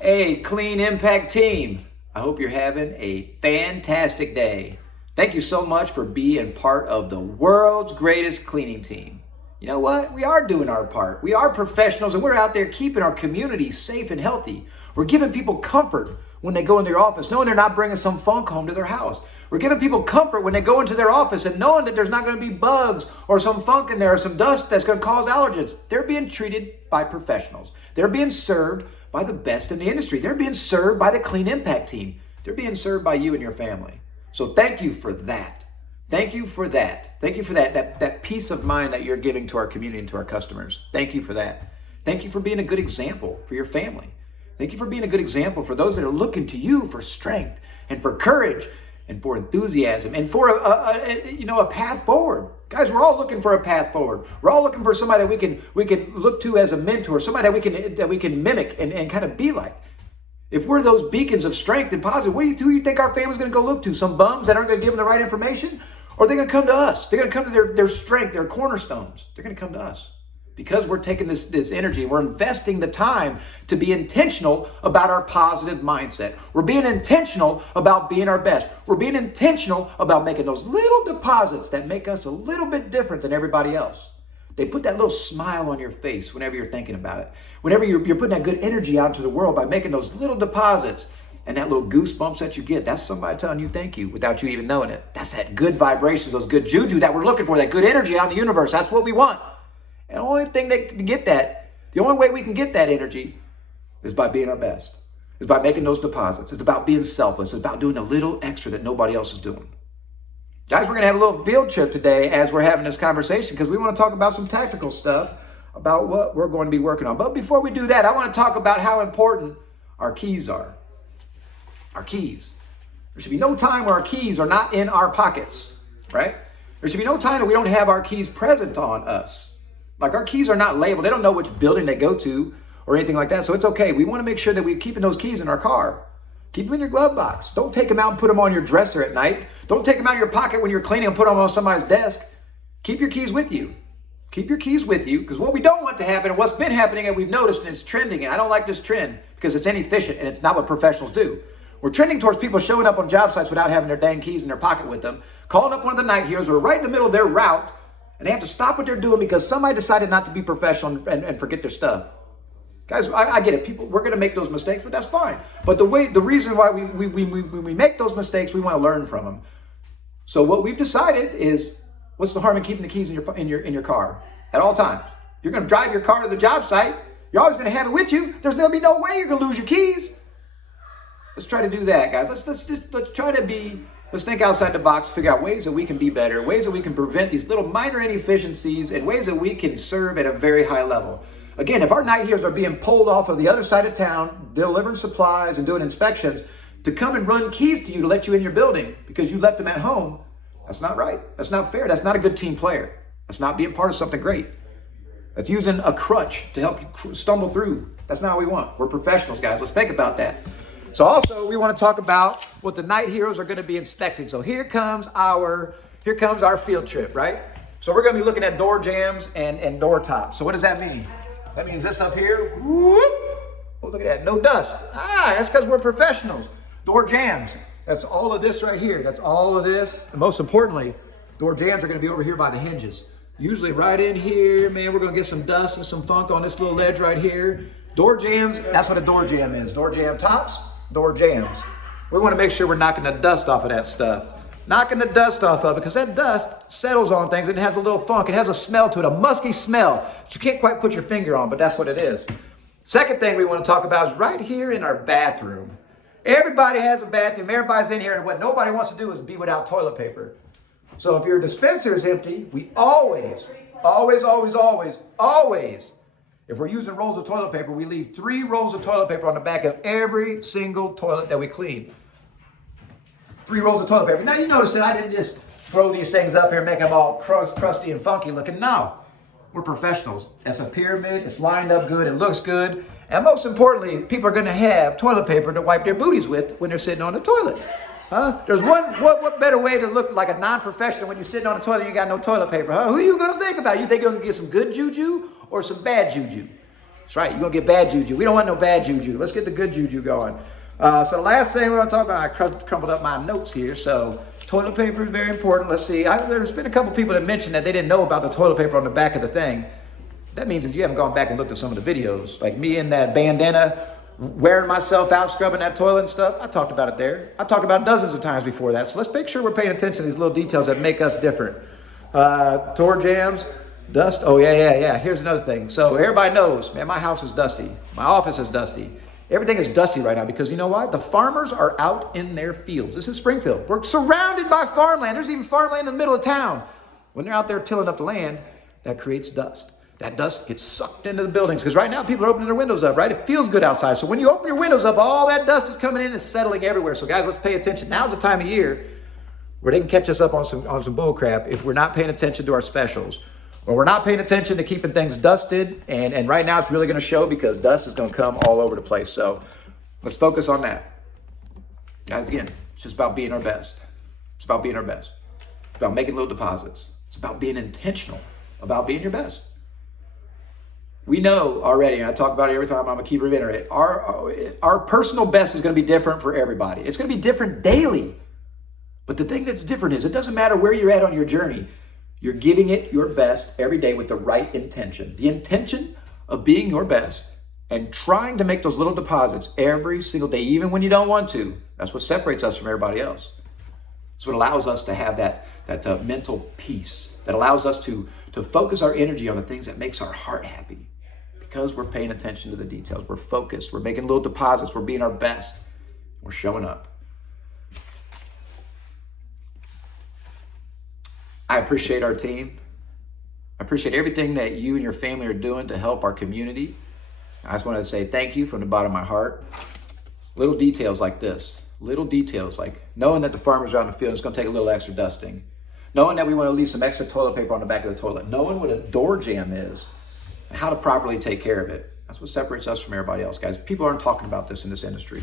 Hey, Clean Impact team. I hope you're having a fantastic day. Thank you so much for being part of the world's greatest cleaning team. You know what? We are doing our part. We are professionals and we're out there keeping our community safe and healthy. We're giving people comfort when they go in their office, knowing they're not bringing some funk home to their house. We're giving people comfort when they go into their office and knowing that there's not going to be bugs or some funk in there or some dust that's going to cause allergens. They're being treated by professionals. They're being served by the best in the industry. They're being served by the Clean Impact team. They're being served by you and your family. So thank you for that. Thank you for that. Thank you for that peace of mind that you're giving to our community and to our customers. Thank you for that. Thank you for being a good example for your family. Thank you for being a good example for those that are looking to you for strength and for courage and for enthusiasm and for a path forward. Guys, we're all looking for a path forward. We're all looking for somebody that we can look to as a mentor, somebody that we can mimic and kind of be like. If we're those beacons of strength and positive, who do you think our family's going to go look to? Some bums that aren't going to give them the right information? Or are they going to come to us? They're going to come to their strength, their cornerstones. They're going to come to us. Because we're taking this energy, we're investing the time to be intentional about our positive mindset. We're being intentional about being our best. We're being intentional about making those little deposits that make us a little bit different than everybody else. They put that little smile on your face whenever you're thinking about it. Whenever you're putting that good energy out into the world by making those little deposits and that little goosebumps that you get, that's somebody telling you thank you without you even knowing it. That's that good vibrations, those good juju that we're looking for, that good energy out in the universe. That's what we want. And the only thing that can get that, the only way we can get that energy is by being our best. Is by making those deposits. It's about being selfless. It's about doing a little extra that nobody else is doing. Guys, we're going to have a little field trip today as we're having this conversation because we want to talk about some tactical stuff about what we're going to be working on. But before we do that, I want to talk about how important our keys are. Our keys. There should be no time where our keys are not in our pockets, right? There should be no time that we don't have our keys present on us. Like our keys are not labeled. They don't know which building they go to or anything like that. So it's okay. We want to make sure that we're keeping those keys in our car. Keep them in your glove box. Don't take them out and put them on your dresser at night. Don't take them out of your pocket when you're cleaning and put them on somebody's desk. Keep your keys with you. Keep your keys with you because what we don't want to happen and what's been happening and we've noticed and it's trending, and I don't like this trend because it's inefficient and it's not what professionals do. We're trending towards people showing up on job sites without having their dang keys in their pocket with them, calling up one of the night heroes who are right in the middle of their route, and they have to stop what they're doing because somebody decided not to be professional and forget their stuff. Guys, I get it. We're going to make those mistakes, but that's fine. But the reason why we make those mistakes, we want to learn from them. So what we've decided is, what's the harm in keeping the keys in your car at all times? You're going to drive your car to the job site. You're always going to have it with you. There's going to be no way you're going to lose your keys. Let's try to do that, guys. Let's try to be. Let's think outside the box, figure out ways that we can be better, ways that we can prevent these little minor inefficiencies, and ways that we can serve at a very high level. Again, if our night heroes are being pulled off of the other side of town, delivering supplies and doing inspections, to come and run keys to you to let you in your building because you left them at home, that's not right. That's not fair. That's not a good team player. That's not being part of something great. That's using a crutch to help you stumble through. That's not what we want. We're professionals, guys. Let's think about that. So also, we want to talk about what the night heroes are going to be inspecting. So here comes our field trip, right? So we're going to be looking at door jambs and door tops. So what does that mean? That means this up here. Whoop. Oh, look at that. No dust. That's because we're professionals. Door jambs. That's all of this right here. That's all of this. And most importantly, door jambs are going to be over here by the hinges. Usually right in here, man, we're going to get some dust and some funk on this little ledge right here. Door jambs, that's what a door jam is. Door jam tops, door jams. We want to make sure we're knocking the dust off of that stuff. Knocking the dust off of it because that dust settles on things and it has a little funk. It has a smell to it, a musky smell that you can't quite put your finger on, but that's what it is. Second thing we want to talk about is right here in our bathroom. Everybody has a bathroom. Everybody's in here, and what nobody wants to do is be without toilet paper. So if your dispenser is empty, we always, if we're using rolls of toilet paper, we leave 3 rolls of toilet paper on the back of every single toilet that we clean. 3 rolls of toilet paper. Now you notice that I didn't just throw these things up here and make them all crusty and funky looking. No, we're professionals. It's a pyramid. It's lined up good. It looks good. And most importantly, people are going to have toilet paper to wipe their booties with when they're sitting on the toilet. There's what better way to look like a non-professional when you're sitting on the toilet and you got no toilet paper, huh? Who are you going to think about? You think you're going to get some good juju or some bad juju? That's right, you're going to get bad juju. We don't want no bad juju. Let's get the good juju going. So the last thing we're going to talk about, I crumpled up my notes here. So toilet paper is very important. Let's see. There's been a couple people that mentioned that they didn't know about the toilet paper on the back of the thing. That means that you haven't gone back and looked at some of the videos. Like me in that bandana, wearing myself out, scrubbing that toilet and stuff. I talked about it there. I talked about it dozens of times before that. So let's make sure we're paying attention to these little details that make us different. Door jams, dust. Oh, yeah. Here's another thing. So everybody knows, man, my house is dusty. My office is dusty. Everything is dusty right now because you know why? The farmers are out in their fields. This is Springfield. We're surrounded by farmland. There's even farmland in the middle of town. When they're out there tilling up the land, that creates dust. That dust gets sucked into the buildings because right now people are opening their windows up, right? It feels good outside. So when you open your windows up, all that dust is coming in and settling everywhere. So guys, let's pay attention. Now's the time of year where they can catch us up on some bull crap if we're not paying attention to our specials. Or we're not paying attention to keeping things dusted. And right now it's really going to show because dust is going to come all over the place. So let's focus on that. Guys, again, it's just about being our best. It's about being our best. It's about making little deposits. It's about being intentional about being your best. We know already, and I talk about it every time, I'm going to keep reiterating, our personal best is going to be different for everybody. It's going to be different daily. But the thing that's different is it doesn't matter where you're at on your journey. You're giving it your best every day with the right intention. The intention of being your best and trying to make those little deposits every single day, even when you don't want to. That's what separates us from everybody else. It's what allows us to have that mental peace, that allows us to focus our energy on the things that makes our heart happy. Because we're paying attention to the details. We're focused. We're making little deposits. We're being our best. We're showing up. I appreciate our team. I appreciate everything that you and your family are doing to help our community. I just wanted to say thank you from the bottom of my heart. Little details like this. Little details like knowing that the farmers are out in the field, it's going to take a little extra dusting. Knowing that we want to leave some extra toilet paper on the back of the toilet. Knowing what a door jam is. And how to properly take care of it. That's what separates us from everybody else, guys. People aren't talking about this in this industry.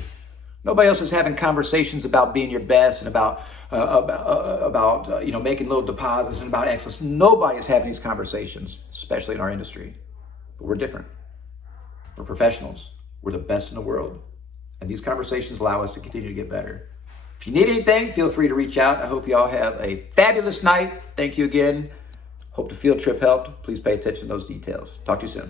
Nobody else is having conversations about being your best and about making little deposits and about excellence. Nobody is having these conversations, especially in our industry. But we're different. We're professionals. We're the best in the world. And these conversations allow us to continue to get better. If you need anything, feel free to reach out. I hope you all have a fabulous night. Thank you again. Hope the field trip helped. Please pay attention to those details. Talk to you soon.